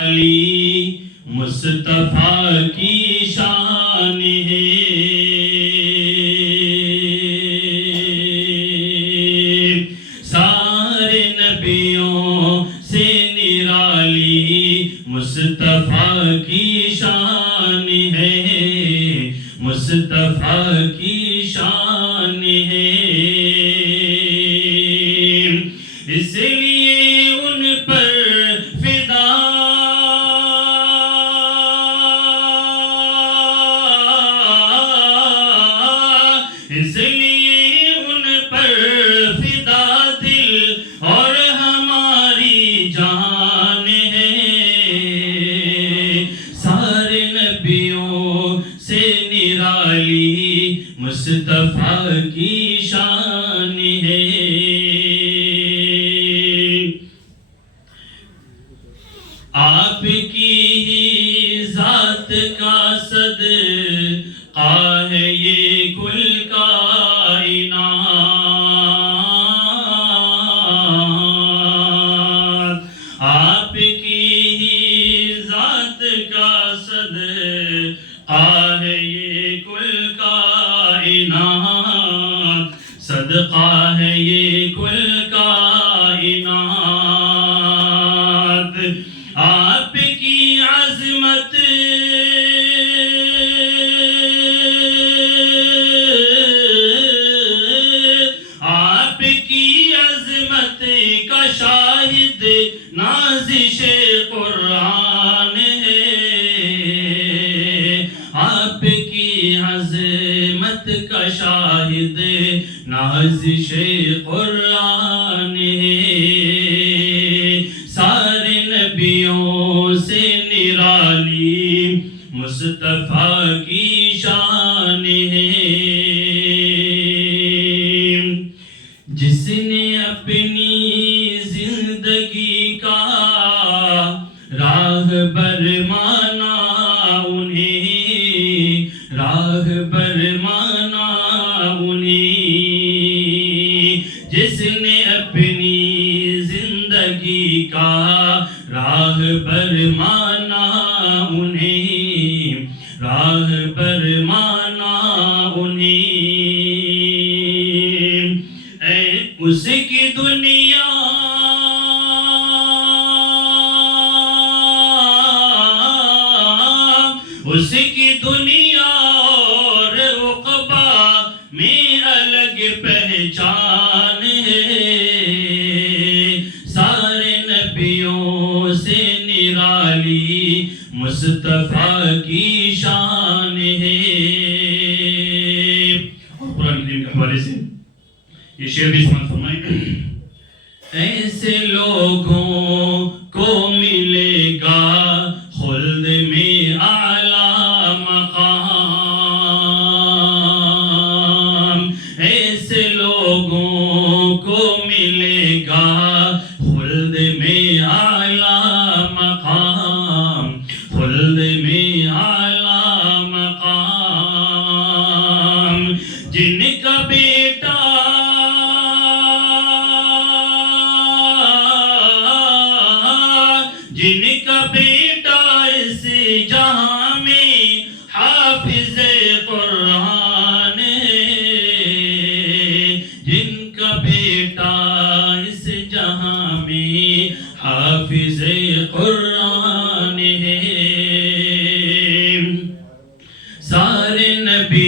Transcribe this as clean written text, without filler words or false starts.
علی مصطفیٰ کی شان ہے، سارے نبیوں سے نرالی مصطفیٰ کی شان ہے، مصطفیٰ کی شان ہے، اس لیے ان پر فدا اس لیے ان پر فدا دل اور ہماری جان ہے، سارے نبیوں سے نرالی مصطفیٰ کی شان ہے، آپ کی ہی ذات کا صدقہ ہے یہ کل کائنات، آپ کی ہی ذات کا صدقہ ہے یہ کل کائنات، صدقہ ہے یہ کل کائنات، آپ کی عظمت آپ کی عظمت کا شاہد نازش قرآن ہے، آپ کی عظمت کا شاہد نازش قرآن ہے، سارے نبیوں سے نرالی مصطفیٰ کی شان ہے، جس نے اپنی زندگی کا راہبر مانا انہیں، راہبر مانا انہیں، جس نے اپنی زندگی کا راہبر مانا انہیں، راہبر مانا انہیں، اس کی دنیا اس کی دنیا اور عقبہ میں الگ پہچان ہے، سارے نبیوں سے نرالی مصطفیٰ کی شان ہے، اور قرآن کریم کے حوالے سے یہ شعر بھی سمجھ فرمائیں، ایسے لوگوں کو ملے گا خلد میں اعلیٰ مقام، ایسے لوگوں کو ملے گا خلد میں اعلیٰ مقام، خلد میں اعلیٰ مقام، جن کا بیٹا جن کا بیٹا اس جہاں میں حافظ قرآن ہے، جن کا بیٹا اس جہاں میں حافظ قرآن ہے، سارے نبی